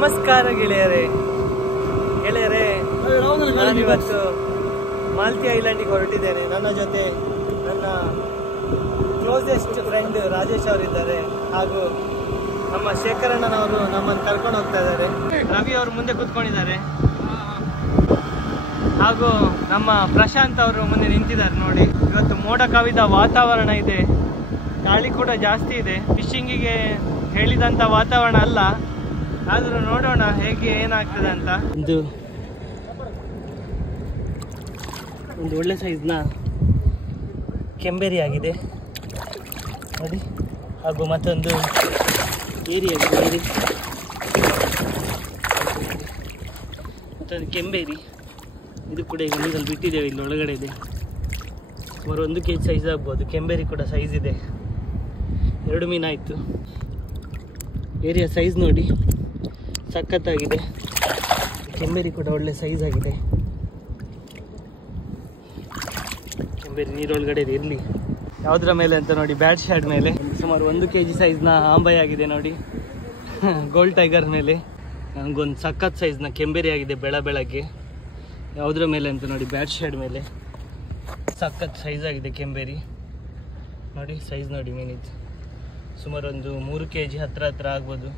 ನಮಸ್ಕಾರ ಗೆಳೆಯರೇ, ನಾನಿವತ್ತು ಮಾಲ್ತಿ ಐಲ್ಯಾಂಡಿಗೆ ಹೊರಟಿದ್ದೇನೆ. ನನ್ನ ಜೊತೆ ನನ್ನ ಕ್ಲೋಸೆಸ್ಟ್ ಫ್ರೆಂಡ್ ರಾಜೇಶ್ ಅವರಿದ್ದಾರೆ, ಹಾಗೂ ನಮ್ಮ ಶೇಖರಣ್ಣನವರು ನಮ್ಮನ್ನು ಕರ್ಕೊಂಡು ಹೋಗ್ತಾ ಇದ್ದಾರೆ. ರವಿ ಅವರು ಮುಂದೆ ಕೂತ್ಕೊಂಡಿದ್ದಾರೆ, ಹಾಗೂ ನಮ್ಮ ಪ್ರಶಾಂತ್ ಅವರು ಮುಂದೆ ನಿಂತಿದ್ದಾರೆ. ನೋಡಿ, ಇವತ್ತು ಮೋಡ ಕವಿದ ವಾತಾವರಣ ಇದೆ, ಗಾಳಿ ಕೂಡ ಜಾಸ್ತಿ ಇದೆ. ಫಿಶಿಂಗಿಗೆ ಹೇಳಿದಂಥ ವಾತಾವರಣ ಅಲ್ಲ, ಆದರೂ ನೋಡೋಣ ಹೇಗೆ ಏನಾಗ್ತದೆ ಅಂತ. ಒಂದು ಒಳ್ಳೆ ಸೈಜ್ನ ಕೆಂಬೇರಿ ಆಗಿದೆ ನೋಡಿ, ಹಾಗೂ ಮತ್ತೊಂದು ಏರಿ ಆಗಿದೆ, ಮತ್ತೊಂದು ಕೆಂಬೇರಿ. ಇದು ಕೂಡ ಈಗ ನೀರಲ್ಲಿ ಬಿಟ್ಟಿದ್ದೇವೆ, ಇಲ್ಲಿ ಒಳಗಡೆ ಇದೆ. ಸುಮಾರು 1 kg ಸೈಜ್ ಆಗ್ಬೋದು. ಕೆಂಬೇರಿ ಕೂಡ ಸೈಜ್ ಇದೆ, 2 ಮೀನಾಯಿತು. ಏರಿಯಾ ಸೈಜ್ ನೋಡಿ, ಸಖತ್ತಾಗಿದೆ. ಕೆಂಬೇರಿ ಕೂಡ ಒಳ್ಳೆ ಸೈಜ್ ಆಗಿದೆ. ಕೆಂಬೇರಿ ನೀರೊಳಗಡೆ ಇರಲಿ. ಯಾವುದರ ಮೇಲೆ ಅಂತ ನೋಡಿ, ಬ್ಯಾಟ್ ಶಾರ್ಡ್ ಮೇಲೆ ಸುಮಾರು 1 kg ಸೈಜ್ನ ಆಂಬೈ ಆಗಿದೆ ನೋಡಿ. ಗೋಲ್ಡ್ ಟೈಗರ್ ಮೇಲೆ ನನಗೊಂದು ಸಖತ್ ಸೈಜ್ನ ಕೆಂಬೇರಿ ಆಗಿದೆ ಬೆಳಗ್ಗೆ. ಯಾವುದರ ಮೇಲೆ ಅಂತ ನೋಡಿ, ಬ್ಯಾಟ್ ಶಾರ್ಡ್ ಮೇಲೆ ಸಖತ್ ಸೈಜ್ ಆಗಿದೆ ಕೆಂಬೇರಿ ನೋಡಿ. ಸೈಜ್ ನೋಡಿ ಮೀನಿದ್ದು ಸುಮಾರು ಒಂದು 3 kg ಹತ್ರ ಆಗ್ಬೋದು.